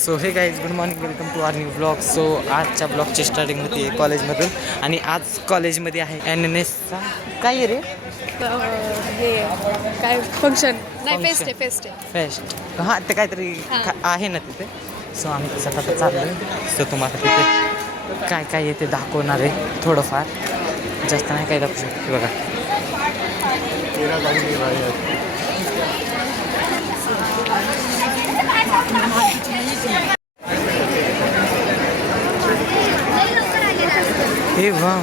So hey guys good morning, welcome to our new blog. So आजच्या ब्लॉगची starting होती आहे कॉलेजमधून आणि आज कॉलेजमध्ये आहे NNSचा काय रे हे काय फंक्शन नाही, फेस्ट आहे फेस्ट. हां ते काहीतरी आहे ना तिथे. सो आम्ही तसं आता चाललो आहे. सो तुम्हाला तिथे काय काय येते दाखवणार आहे थोडंफार, जास्त नाही काय दाखवू शकतो. बघा हे वा.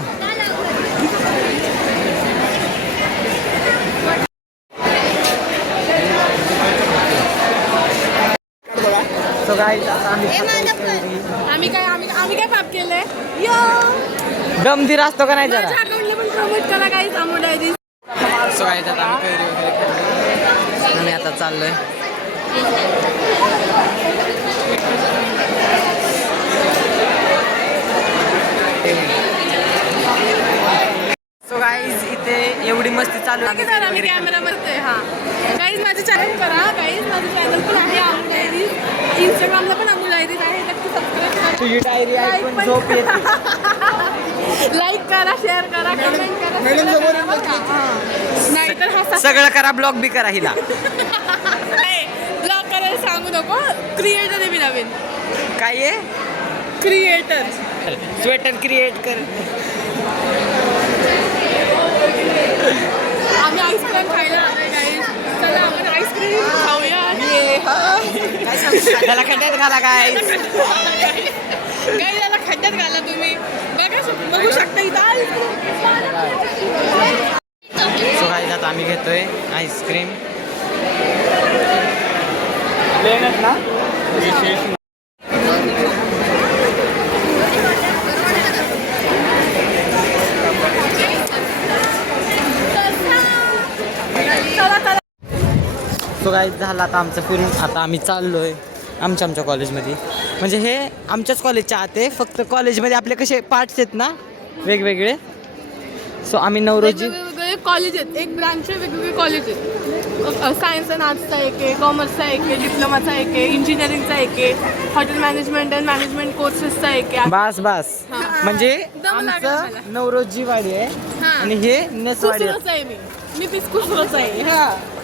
सो गाईज आता आम्ही काय पाप केलंय दमदीर असतो का नाही जरा. अकाउंटला पण प्रमोट करा काही सामोर डायरी. सो गाईज आता आम्ही कैरी वगैरे खाल्ली आणि आता चाललोय. सो गाईज इथे एवढी मस्ती चालू आहे. कॅमेरा मध्ये हा गाईज माझं चॅनल करा. गाईज माझं चॅनल पण आहे अमूल डायरीज. इंस्टाग्रामला पण अमूल डायरीज आहे. नक्की सबस्क्राईब करा. तुझी डायरी ऐकून झोप येते. लाईक करा, शेअर करा, कमेंट करा. नाहीतर हा सगळं करा, ब्लॉग बी करा हिला. ब्लॉग करायला सांगू नको. क्रिएटर आहे मी नवीन. काय आहे क्रिएटर. स्वेटर क्रिएट कर. आम्ही आईस्क्रीम खायला आलोय गाईज. चला आपण आईस्क्रीम खाऊया. त्याला खड्ड्यात घाला काय. गाईज याला खड्ड्यात घाला तुम्ही. बघू शकता इथं सो गाईज आता आम्ही घेतोय आईस्क्रीम. सो गाईज झालं आता आमचं फिरून. आता आम्ही चाललोय आमच्या कॉलेजमध्ये. म्हणजे हे आमच्याच कॉलेजच्या आत आहे. फक्त कॉलेजमध्ये आपले कसे पार्ट्स आहेत ना वेगवेगळे. सो आम्ही 9 रोजी वेगवेगळे कॉलेज आहेत. एक ब्रांच आहे, वेगवेगळे कॉलेज आहेत. सायन्स अँड आर्ट्सचा एक आहे, कॉमर्सचा एक आहे, डिप्लोमाचा एक आहे, इंजिनिअरिंगचा एक आहे, हॉटेल मॅनेजमेंट अँड मॅनेजमेंट कोर्सेसचा एक आहे. बस म्हणजे आमचं 9 रोजी वाडी आहे आणि हे नेसवाडी आहे. मी पिस्कुसरोच आहे.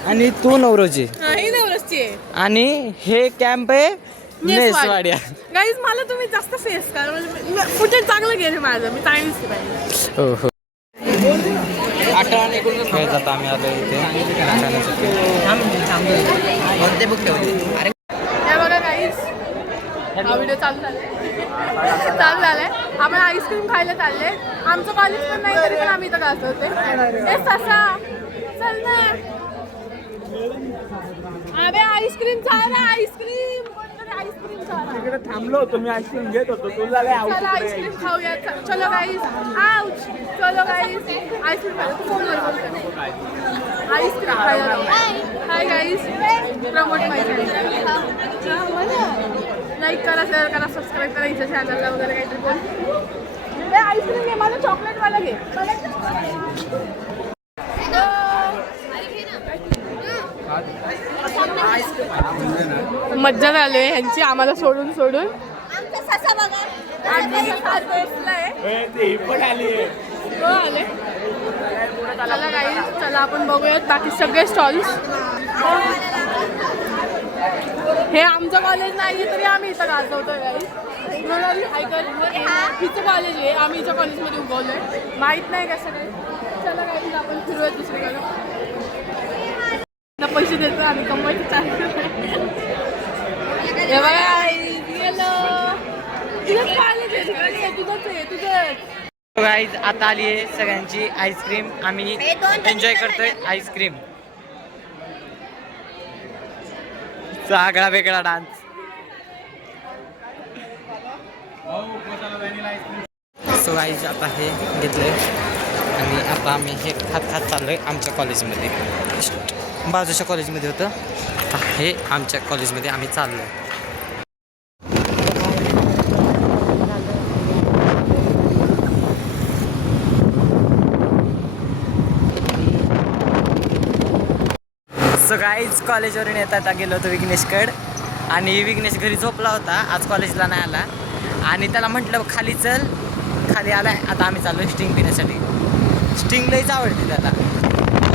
आणि तू 9 रोजी ही नवरसची आहे आणि हे कॅम्प आहे नेसवाड्या. गाईज मला तुम्ही जास्त फेस करा. म्हणजे फुटेज चांगलं गेले माझं. मी चांगलीच दिसते पाहिजे. हो हो. आता आम्ही आलो इथे. हे बघा गाईज, हा व्हिडिओ चालू झालाय. आपण आईस्क्रीम खायला चालले. आमचं कॉलेज पण नाही तरी पण आम्ही इथं गात होते. हे ससा चल ना. अबे आईस्क्रीम चाला. आईस्क्रीम तिकडे थांबलो होतो मी. आईस्क्रीम घेत होतो. तुला चला आईस्क्रीम खाऊया. चलो गाईज. आउच. चलो गाईज आईस्क्रीम खायला. फोनवर बोलतो. आईस्क्रीम खायला. हाय गाईज, प्रमोट माहिती. लाईक करा, शेअर करा, सबस्क्राईब करा इथं चॅनलला वगैरे काहीतरी बोल. आईस्क्रीम घे. मला चॉकलेटवाला घे. मज्जा झाली ह्यांची आम्हाला सोडून. चला गाईज, चला आपण बघूयात बाकी सगळे स्टॉल्स. हे आमचं कॉलेज नाही तरी आम्ही इथं गाजवतोय गाईज. हिचं कॉलेज आहे. आम्ही हिच्या कॉलेजमध्ये उगवलोय. माहित नाही कसं काय. चला गाईज आपण फिरूयात दुसरीकडे. पैसे देतो आणि कमवायचं चालू. हे बघा गेलं. तुझं गाईज आता आली आहे सगळ्यांची आईस्क्रीम. आम्ही एन्जॉय करतोय आईस्क्रीम. आगळा वेगळा डान्स. सो गाईज आता हे घेतलंय आणि आता आम्ही हे खात चाललोय आमच्या कॉलेजमध्ये. बाजूच्या कॉलेजमध्ये होतं, हे आमच्या कॉलेजमध्ये आम्ही चाललोय. सो गाईज कॉलेजवरून येता गेलो होतो विघ्नेशकड आणि विघ्नेश घरी झोपला होता, आज कॉलेजला नाही आला. आणि त्याला म्हटलं खाली चल, खाली आलाय. आता आम्ही चाललो स्टिंग पिण्यासाठी. स्टिंग लईच आवडते त्याला,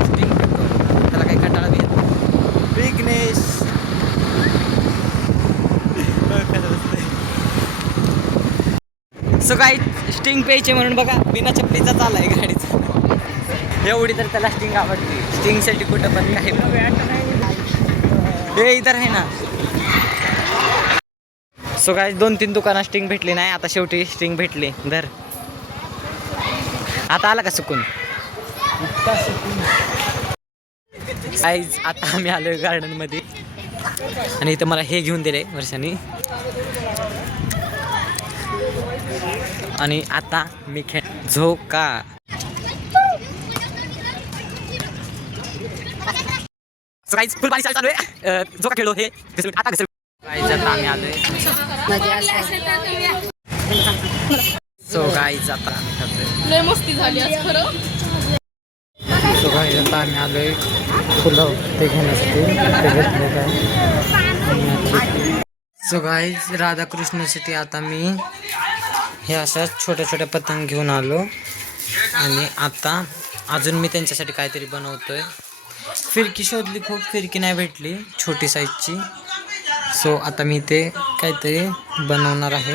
स्टिंग पितो. त्याला काही कंटाळा बी येत नाही. विघ्नेश सो काही स्टिंग प्यायचे म्हणून बघा बिना चपलीचा चाललाय गाडीचा. एवढी तर त्याला स्टिंग आवडते. स्टिंगसाठी कुठं पण काही हे इतर आहे ना. सो काय 2-3 दुकानात स्टिंग भेटली नाही, आता शेवटी स्टिंग भेटली. धर, आता आला का सुकून. आता आम्ही आलोय गार्डन मध्ये आणि इथं मला हे घेऊन दिले वर्षांनी. आणि आता मी झोका. फुल पाणी चालू आहे. झोका खेळलो हे आता आता आम्ही आलोय. सो गाईज आता आम्ही खातोय. लय मस्ती झाली आज खरं. सो गाईज आता आम्ही आलोय फुलं ते घेण्यासाठी. सो गाईज राधाकृष्णासाठी आता मी हे अशा छोट्या छोट्या पतंग घेऊन आलो. आणि आता अजून मी त्यांच्यासाठी काहीतरी बनवतोय. फिरकी शोधली, खूप फिरकी नाही भेटली छोटी साईजची. सो आता मी ते काहीतरी बनवणार आहे.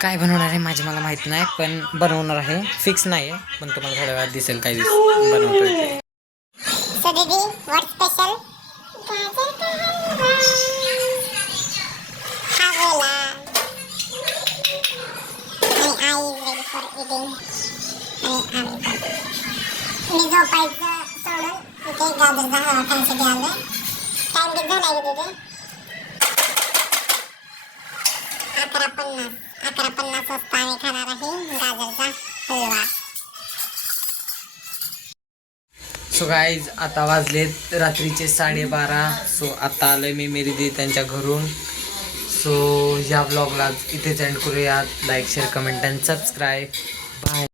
काय बनवणार आहे माझी मला माहीत नाही, पण बनवणार आहे. फिक्स नाही आहे, पण तुम्हाला थोड्या वेळात दिसेल काय बनवतोय ते. So Didi, what's special? Havela. And I is ready for eating. आणि आम्ही पण. मी झोपायचं सोडून इथे गाजरचा हलवा खाण्यासाठी आलोय. टाइम किती झाला आहे तिथे? 11:50 वाजता आम्ही खाणार आहे गाजरचा हलवा. सो गाईज आता वाजलेत रात्रीचे 12:30. सो आता आलोय मी मेरी त्यांच्या घरून. सो या ब्लॉगला इथेच एंड करूयात. Like, share, comment and subscribe. Bye.